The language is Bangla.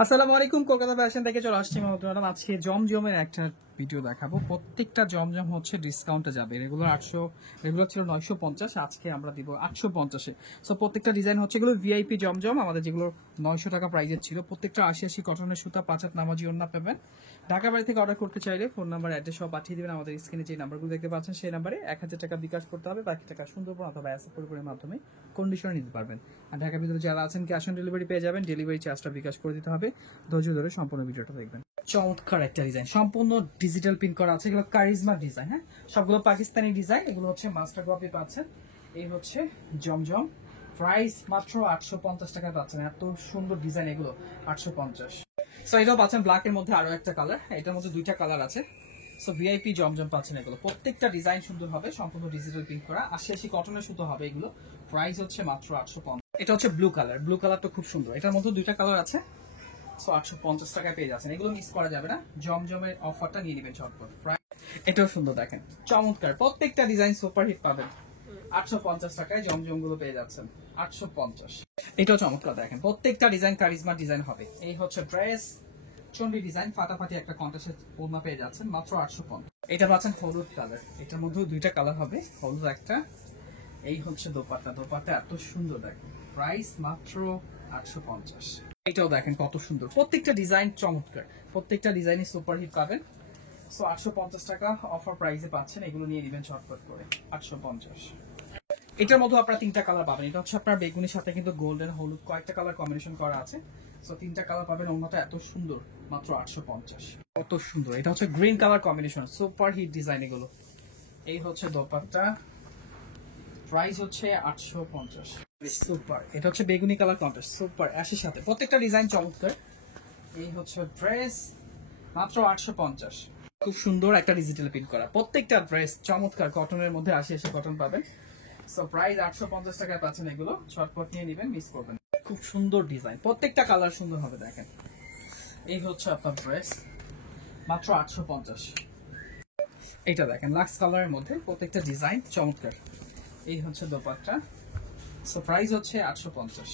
আসসালামু আলাইকুম, কলকাতা ফ্যাশন থেকে চলে আসছি ম্যাডাম। আজকে জমজমের একটা ভিডিও দেখাবো। প্রত্যেকটা জমজম হচ্ছে ডিসকাউন্টে যাবে। রেগুলার ছিল 950, আজকে আমরা দিব 850-এ। সো প্রত্যেকটা ডিজাইন হচ্ছে এগুলো ভিআইপি জমজম, আমাদের যেগুলো 900 টাকা প্রাইজের ছিল। প্রত্যেকটা 80 কটনের সুতা, 5 হাত নামাজি ওড়না পাবেন। ঢাকা বাড়ি থেকে অর্ডার করতে চাইলে ফোন নাম্বার অ্যাড্রেস সব পাঠিয়ে দেবেন। আমাদের স্ক্রিনে যে নাম্বারগুলো দেখতে পাচ্ছেন সেই নাম্বারে 1000 টাকা বিকাশ করতে হবে, বাকি টাকা সুন্দরবন অথবা অ্যাসেট পরিবারের মাধ্যমে কন্ডিশনে নিতে পারবেন। আর ঢাকার ভিতরে যারা আছেন ক্যাশ অন ডেলিভারি পেয়ে যাবেন। ডেলিভারি চার্জটা বিকাশ করে দিতে হবে। ধৈর্য ধরে সম্পূর্ণ ভিডিওটা দেখবেন। চমৎকার একটা ডিজাইন, সম্পূর্ণ ডিজিটাল প্রিন্ট করা আছে। এগুলো কারিজমা ডিজাইন, হ্যাঁ, সবগুলো পাকিস্তানি ডিজাইন। এগুলো হচ্ছে মাস্টার কপি পাচ্ছেন। এই হচ্ছে জমজম, প্রাইস মাত্র 850 টাকায় পাচ্ছেন। এত সুন্দর ডিজাইন এগুলো 850। সো এটাও পাচ্ছেন ব্ল্যাক এর মধ্যে, আরো একটা কালার, এটার মধ্যে দুইটা কালার আছে। সো ভিআইপি জমজম পাচ্ছেন এগুলো। প্রত্যেকটা ডিজাইন সুন্দর হবে, সম্পূর্ণ ডিজিটাল প্রিন্ট করা। 80 কটনের সুতো হবে এগুলো। প্রাইস হচ্ছে মাত্র 850। এটা হচ্ছে ব্লু কালার, ব্লু কালারটা খুব সুন্দর। এটার মধ্যে দুইটা কালার আছে। সো 850 টাকায় পেয়ে যাচ্ছেন। এগুলো মিস করা যাবে না, জমজমের অফারটা নিয়ে নেবেন ঝটপট। এটাও সুন্দর, দেখেন চমৎকার। প্রত্যেকটা ডিজাইন সুপার হিট পাবেন। 850 টাকায় জমজম গুলো পেয়ে যাচ্ছেন। 850। এটাও চমৎকার, দেখেন প্রত্যেকটা ডিজাইন কারিজমা ডিজাইন হবে। এই হচ্ছে ড্রেস, চন্ডি ডিজাইন, ফাটাফাটি একটা কন্ট্রাস্টের ওড়না পেয়ে যাচ্ছেন মাত্র 850। এটা পাচ্ছেন হলুদ কালার, এটার মধ্যেও দুইটা কালার হবে, হলুদ একটা। এই হচ্ছে দোপাট্টা, দোপাট্টা এত সুন্দর, দেখেন প্রাইস মাত্র 850। এটাও দেখেন কত সুন্দর, প্রত্যেকটা ডিজাইন চমৎকার, প্রত্যেকটা ডিজাইনই সুপার হিট পাবেন। সো 850 টাকা অফার প্রাইসে পাচ্ছেন। এগুলো নিয়ে নেবেন ঝটপট করে। 850। এটার মধ্যে আপনারা তিনটা কালার পাবেন। এটা হচ্ছে আপনার বেগুনির সাথে কিন্তু গোল্ডেন হলুদ কয়েকটা কালার কম্বিনেশন করা আছে। সো তিনটা কালার পাবেন। ওড়নাটা এত সুন্দর, মাত্র 850। কত সুন্দর, এটা হচ্ছে green colour combination, super hit design এগুলো। এই হচ্ছে দোপাট্টা, প্রাইস হচ্ছে 850। সুপার, এটা হচ্ছে বেগুনি কালার কন্ট্রাস্ট, সুপার অ্যাশের সাথে। প্রত্যেকটা ডিজাইন চমৎকার। এই হচ্ছে ড্রেস, মাত্র 850। খুব সুন্দর একটা ডিজিটাল প্রিন্ট করা। প্রত্যেকটা ড্রেস চমৎকার, কটনের মধ্যে 80 কটন পাবেন। সো প্রাইস 850 টাকায় পাচ্ছেন এগুলো। শর্টকাট নিয়ে নেবেন, মিস করবেন। খুব সুন্দর ডিজাইন, প্রত্যেকটা কালার সুন্দর হবে, দেখেন। এই হচ্ছে আপনার ড্রেস, মাত্র 850। এইটা দেখেন লাক্স কালারের মধ্যে, প্রত্যেকটা ডিজাইন চমৎকার। এই হচ্ছে দোপাট্টা। সো প্রাইস হচ্ছে 850।